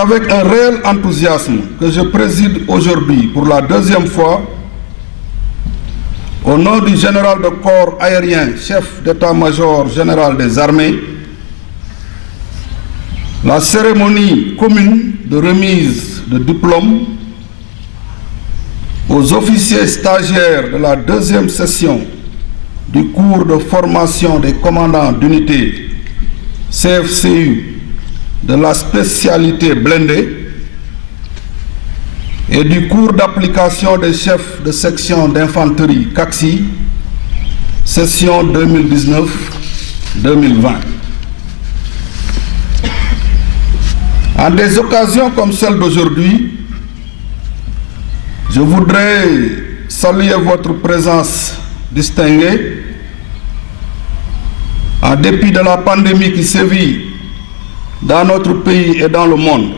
Avec un réel enthousiasme que je préside aujourd'hui pour la deuxième fois, au nom du général de corps aérien, chef d'état-major général des armées, la cérémonie commune de remise de diplôme aux officiers stagiaires de la deuxième session du cours de formation des commandants d'unité CFCU de la spécialité blindée et du cours d'application des chefs de section d'infanterie CACSI, session 2019-2020. En des occasions comme celle d'aujourd'hui, je voudrais saluer votre présence distinguée. En dépit de la pandémie qui sévit dans notre pays et dans le monde,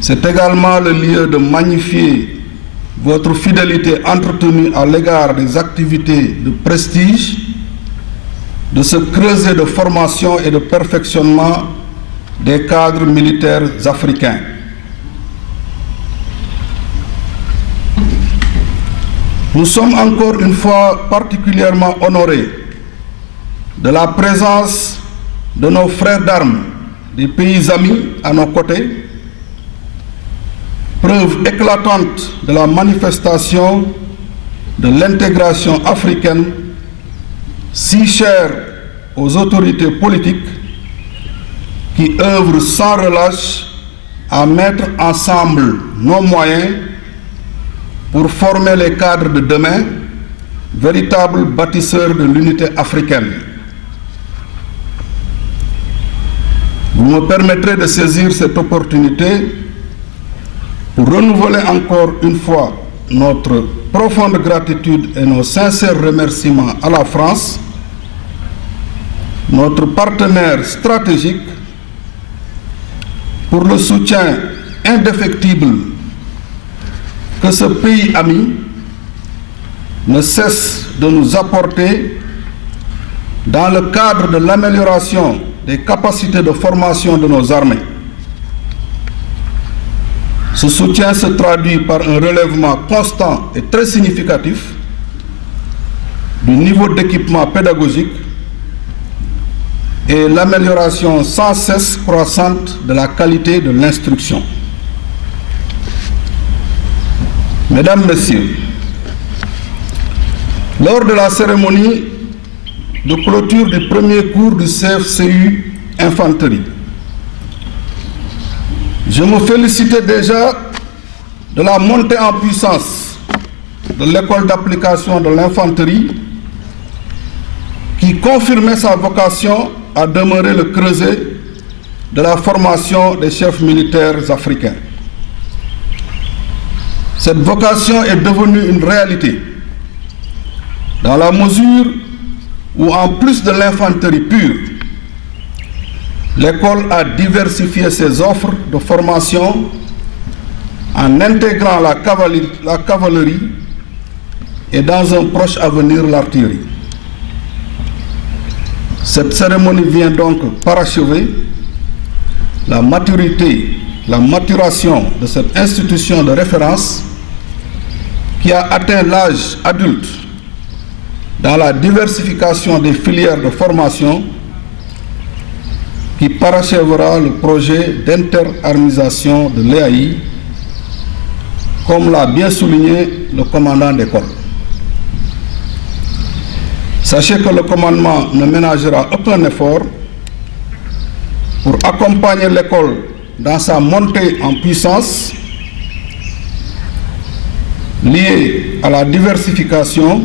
c'est également le lieu de magnifier votre fidélité entretenue à l'égard des activités de prestige, de ce creuset de formation et de perfectionnement des cadres militaires africains. Nous sommes encore une fois particulièrement honorés de la présence de nos frères d'armes des pays amis à nos côtés, preuve éclatante de la manifestation de l'intégration africaine si chère aux autorités politiques qui œuvrent sans relâche à mettre ensemble nos moyens pour former les cadres de demain, véritables bâtisseurs de l'unité africaine. Vous me permettrez de saisir cette opportunité pour renouveler encore une fois notre profonde gratitude et nos sincères remerciements à la France, notre partenaire stratégique, pour le soutien indéfectible que ce pays ami ne cesse de nous apporter dans le cadre de l'amélioration des capacités de formation de nos armées. Ce soutien se traduit par un relèvement constant et très significatif du niveau d'équipement pédagogique et l'amélioration sans cesse croissante de la qualité de l'instruction. Mesdames, Messieurs, lors de la cérémonie de clôture du premier cours du CFCU Infanterie, je me félicitais déjà de la montée en puissance de l'école d'application de l'infanterie qui confirmait sa vocation à demeurer le creuset de la formation des chefs militaires africains. Cette vocation est devenue une réalité dans la mesure où, en plus de l'infanterie pure, l'école a diversifié ses offres de formation en intégrant la cavalerie et dans un proche avenir l'artillerie. Cette cérémonie vient donc parachever la maturation de cette institution de référence qui a atteint l'âge adulte dans la diversification des filières de formation qui parachèvera le projet d'interarmisation de l'EAI, comme l'a bien souligné le commandant d'école. Sachez que le commandement ne ménagera aucun effort pour accompagner l'école dans sa montée en puissance liée à la diversification,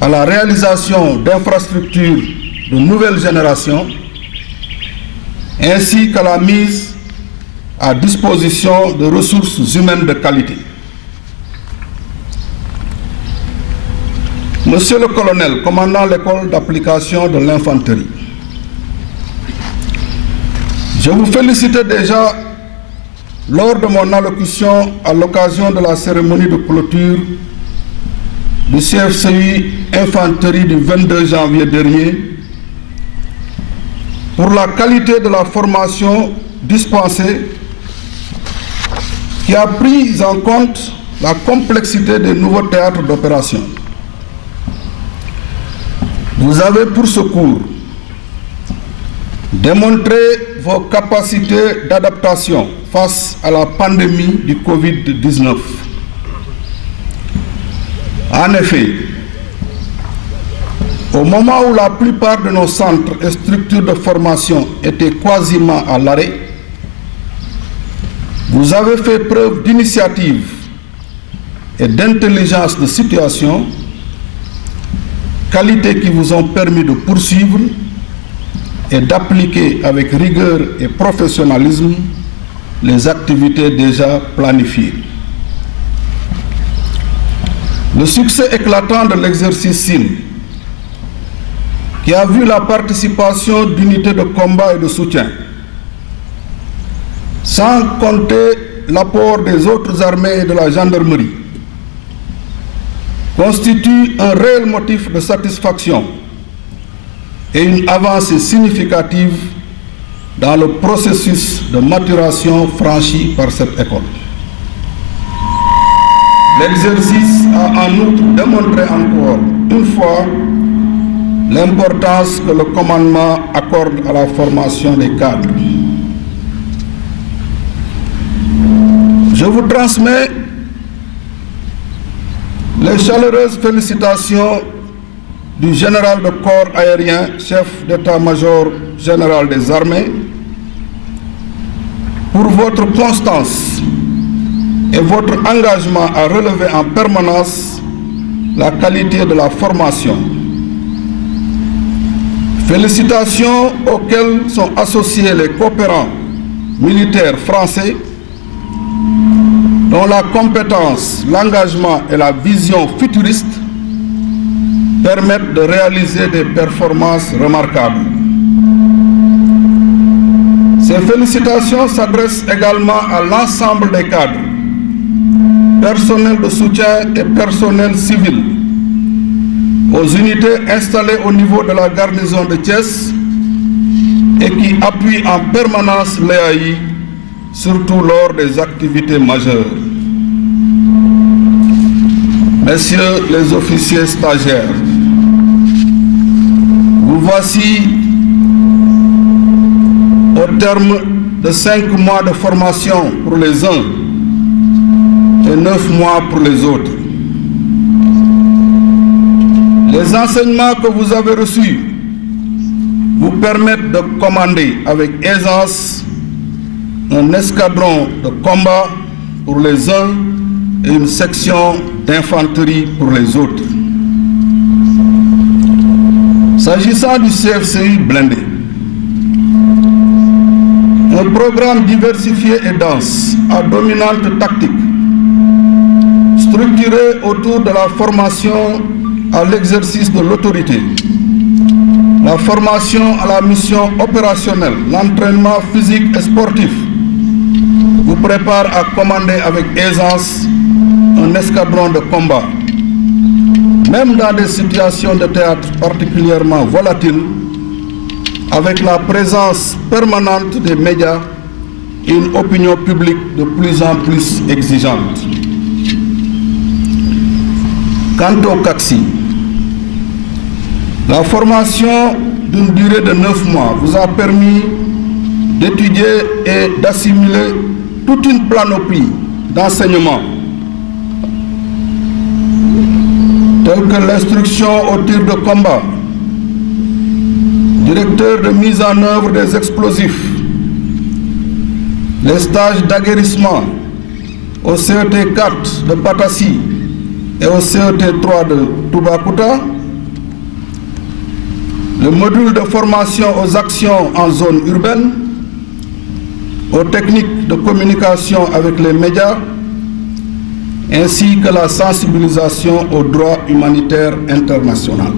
à la réalisation d'infrastructures de nouvelle génération, ainsi qu'à la mise à disposition de ressources humaines de qualité. Monsieur le colonel, commandant l'école d'application de l'infanterie, je vous félicitais déjà lors de mon allocution à l'occasion de la cérémonie de clôture du CFCU Infanterie du 22 janvier dernier pour la qualité de la formation dispensée qui a pris en compte la complexité des nouveaux théâtres d'opération. Vous avez pour ce cours démontré vos capacités d'adaptation face à la pandémie du Covid-19. En effet, au moment où la plupart de nos centres et structures de formation étaient quasiment à l'arrêt, vous avez fait preuve d'initiative et d'intelligence de situation, qualités qui vous ont permis de poursuivre et d'appliquer avec rigueur et professionnalisme les activités déjà planifiées. Le succès éclatant de l'exercice SIN, qui a vu la participation d'unités de combat et de soutien, sans compter l'apport des autres armées et de la gendarmerie, constitue un réel motif de satisfaction et une avancée significative dans le processus de maturation franchi par cette école. L'exercice a en outre démontré encore une fois l'importance que le commandement accorde à la formation des cadres. Je vous transmets les chaleureuses félicitations du général de corps aérien, chef d'état-major général des armées, pour votre constance et votre engagement à relever en permanence la qualité de la formation. Félicitations auxquelles sont associés les coopérants militaires français, dont la compétence, l'engagement et la vision futuriste permettent de réaliser des performances remarquables. Ces félicitations s'adressent également à l'ensemble des cadres, personnel de soutien et personnel civil, aux unités installées au niveau de la garnison de Thiès et qui appuient en permanence l'EAI, surtout lors des activités majeures. Messieurs les officiers stagiaires, vous voici au terme de 5 mois de formation pour les uns et 9 mois pour les autres. Les enseignements que vous avez reçus vous permettent de commander avec aisance un escadron de combat pour les uns et une section d'infanterie pour les autres. S'agissant du CFCU blindé, un programme diversifié et dense à dominante tactique, structuré autour de la formation à l'exercice de l'autorité, la formation à la mission opérationnelle, l'entraînement physique et sportif, vous prépare à commander avec aisance un escadron de combat. Même dans des situations de théâtre particulièrement volatiles, avec la présence permanente des médias et une opinion publique de plus en plus exigeante. Quant au CACSI, la formation d'une durée de 9 mois vous a permis d'étudier et d'assimiler toute une panoplie d'enseignements, tels que l'instruction au tir de combat, directeur de mise en œuvre des explosifs, les stages d'aguerrissement au CET 4 de Patassi et au CET 3 de Toubacouta, le module de formation aux actions en zone urbaine, aux techniques de communication avec les médias, ainsi que la sensibilisation au droit humanitaire international.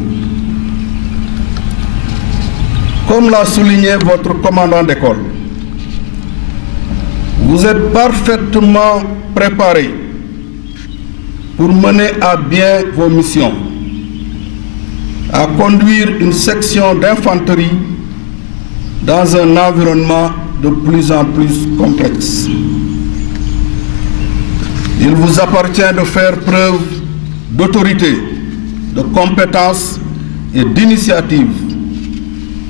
Comme l'a souligné votre commandant d'école, vous êtes parfaitement préparés pour mener à bien vos missions, à conduire une section d'infanterie dans un environnement de plus en plus complexe. Il vous appartient de faire preuve d'autorité, de compétence et d'initiative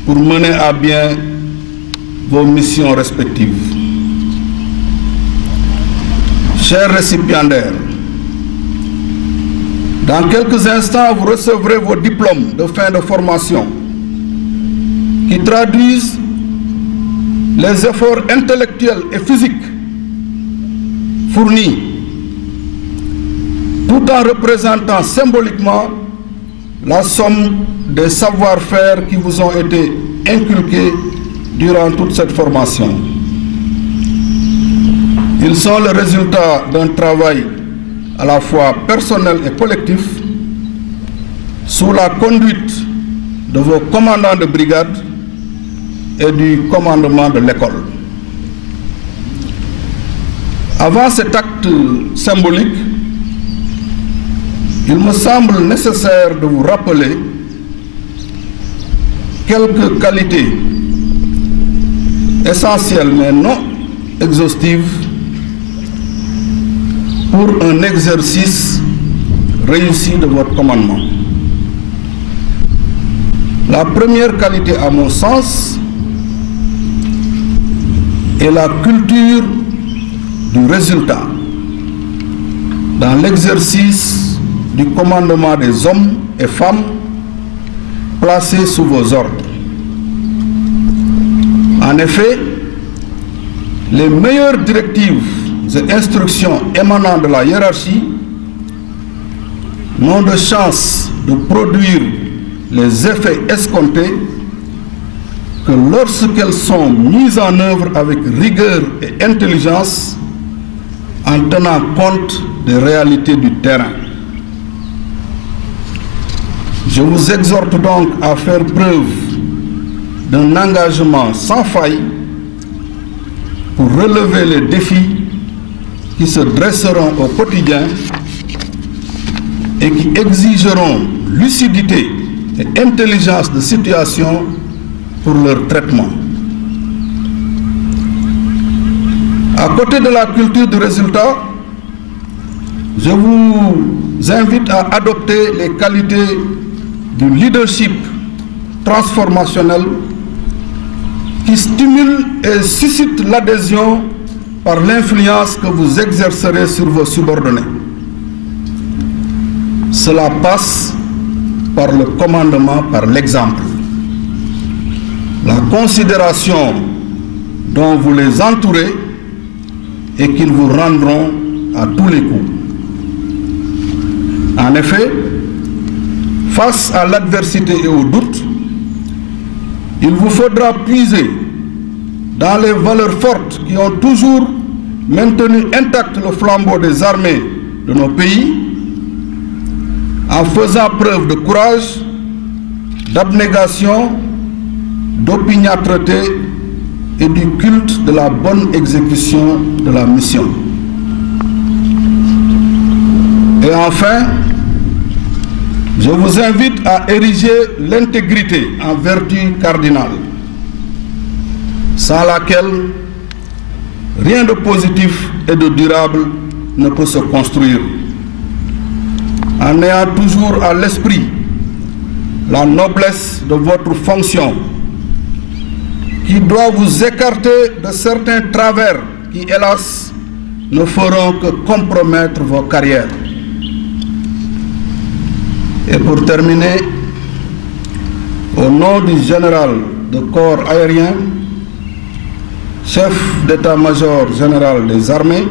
pour mener à bien vos missions respectives. Chers récipiendaires, dans quelques instants, vous recevrez vos diplômes de fin de formation qui traduisent les efforts intellectuels et physiques fournis, tout en représentant symboliquement la somme des savoir-faire qui vous ont été inculqués durant toute cette formation. Ils sont le résultat d'un travail à la fois personnel et collectif sous la conduite de vos commandants de brigade et du commandement de l'école. Avant cet acte symbolique, il me semble nécessaire de vous rappeler quelques qualités essentielles mais non exhaustives pour un exercice réussi de votre commandement. La première qualité, à mon sens, est la culture du résultat dans l'exercice du commandement des hommes et femmes placés sous vos ordres. En effet, les meilleures directives et instructions émanant de la hiérarchie n'ont de chance de produire les effets escomptés que lorsqu'elles sont mises en œuvre avec rigueur et intelligence en tenant compte des réalités du terrain. Je vous exhorte donc à faire preuve d'un engagement sans faille pour relever les défis qui se dresseront au quotidien et qui exigeront lucidité et intelligence de situation pour leur traitement. À côté de la culture du résultat, je vous invite à adopter les qualités du leadership transformationnel qui stimule et suscite l'adhésion par l'influence que vous exercerez sur vos subordonnés. Cela passe par le commandement, par l'exemple. La considération dont vous les entourez et qu'ils vous rendront à tous les coups. En effet, face à l'adversité et au doute, il vous faudra puiser dans les valeurs fortes qui ont toujours maintenu intact le flambeau des armées de nos pays, en faisant preuve de courage, d'abnégation, d'opiniâtreté et du culte de la bonne exécution de la mission. Et enfin, je vous invite à ériger l'intégrité en vertu cardinale, sans laquelle rien de positif et de durable ne peut se construire. En ayant toujours à l'esprit la noblesse de votre fonction, qui doit vous écarter de certains travers qui, hélas, ne feront que compromettre vos carrières. Et pour terminer, au nom du général de corps aérien, chef d'état-major général des armées,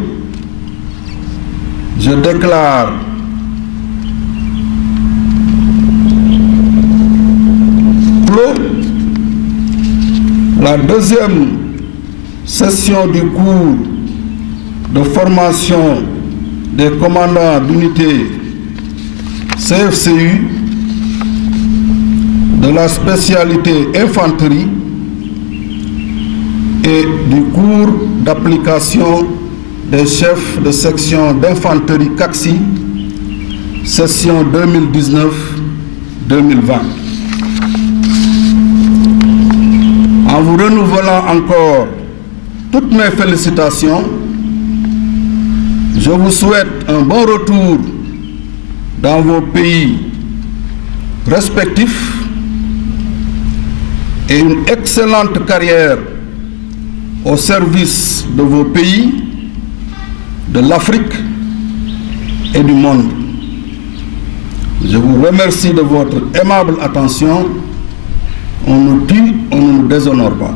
je déclare clos la deuxième session du cours de formation des commandants d'unité CFCU de la spécialité infanterie et du cours d'application des chefs de section d'infanterie CACSI, session 2019-2020. En vous renouvelant encore toutes mes félicitations, je vous souhaite un bon retour dans vos pays respectifs et une excellente carrière au service de vos pays, de l'Afrique et du monde. Je vous remercie de votre aimable attention. On nous tue, on ne nous déshonore pas.